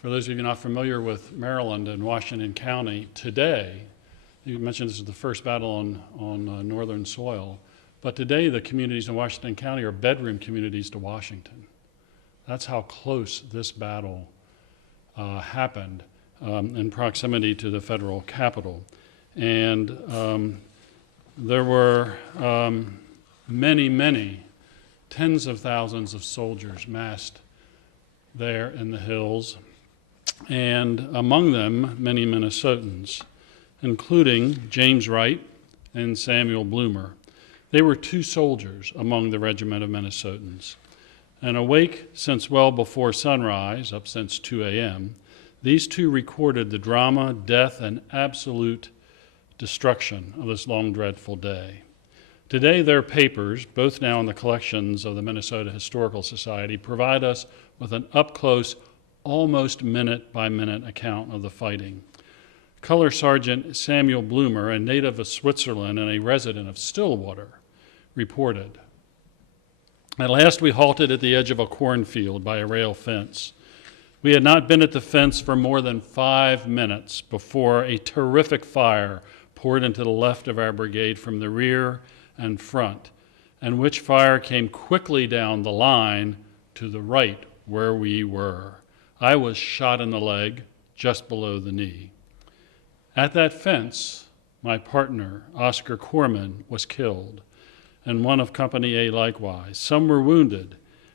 For those of you not familiar with Maryland and Washington County, today, you mentioned this is the first battle on northern soil, but today the communities in Washington County are bedroom communities to Washington. That's how close this battle happened in proximity to the federal capital. And there were many, many tens of thousands of soldiers massed there in the hills, and among them many Minnesotans, including James Wright and Samuel Bloomer. They were two soldiers among the regiment of Minnesotans. And awake since well before sunrise, up since 2 a.m., these two recorded the drama, death, and absolute destruction of this long, dreadful day. Today, their papers, both now in the collections of the Minnesota Historical Society, provide us with an up-close, almost minute-by-minute account of the fighting. Color Sergeant Samuel Bloomer, a native of Switzerland and a resident of Stillwater, reported, "At last we halted at the edge of a cornfield by a rail fence. We had not been at the fence for more than 5 minutes before a terrific fire poured into the left of our brigade from the rear and front, and which fire came quickly down the line to the right where we were. I was shot in the leg, just below the knee. At that fence, my partner, Oscar Corman, was killed, and one of Company A likewise. Some were wounded,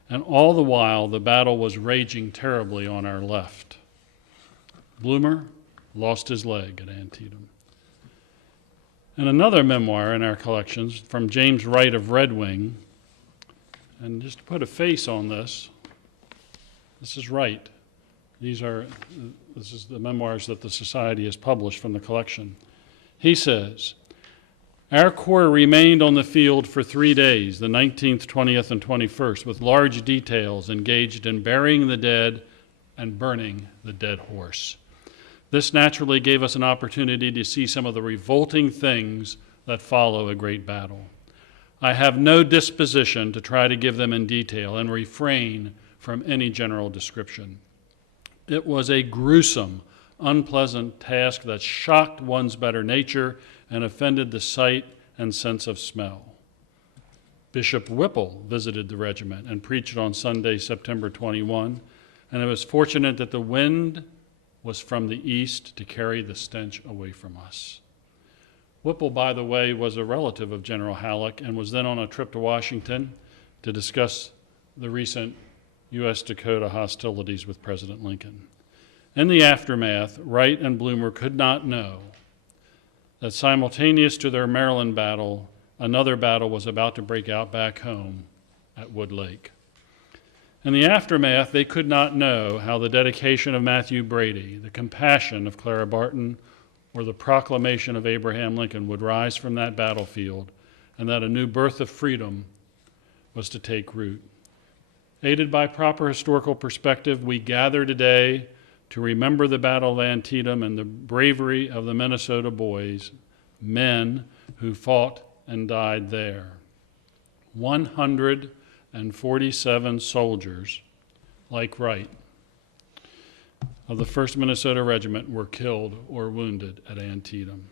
and all the while the battle was raging terribly on our left. Bloomer lost his leg at Antietam." And another memoir in our collections from James Wright of Red Wing, and just to put a face on this is Wright. This is the memoirs that the Society has published from the collection. He says, "Our corps remained on the field for 3 days, the 19th, 20th, and 21st, with large details engaged in burying the dead and burning the dead horse. This naturally gave us an opportunity to see some of the revolting things that follow a great battle. I have no disposition to try to give them in detail and refrain from any general description. It was a gruesome, unpleasant task that shocked one's better nature and offended the sight and sense of smell. Bishop Whipple visited the regiment and preached on Sunday, September 21, and it was fortunate that the wind was from the east to carry the stench away from us." Whipple, by the way, was a relative of General Halleck and was then on a trip to Washington to discuss the recent U.S.-Dakota hostilities with President Lincoln. In the aftermath, Wright and Bloomer could not know that simultaneous to their Maryland battle, another battle was about to break out back home at Wood Lake. In the aftermath, they could not know how the dedication of Matthew Brady, the compassion of Clara Barton, or the proclamation of Abraham Lincoln would rise from that battlefield, and that a new birth of freedom was to take root. Aided by proper historical perspective, we gather today to remember the Battle of Antietam and the bravery of the Minnesota boys, men who fought and died there. 147 soldiers, like Wright, of the 1st Minnesota Regiment were killed or wounded at Antietam.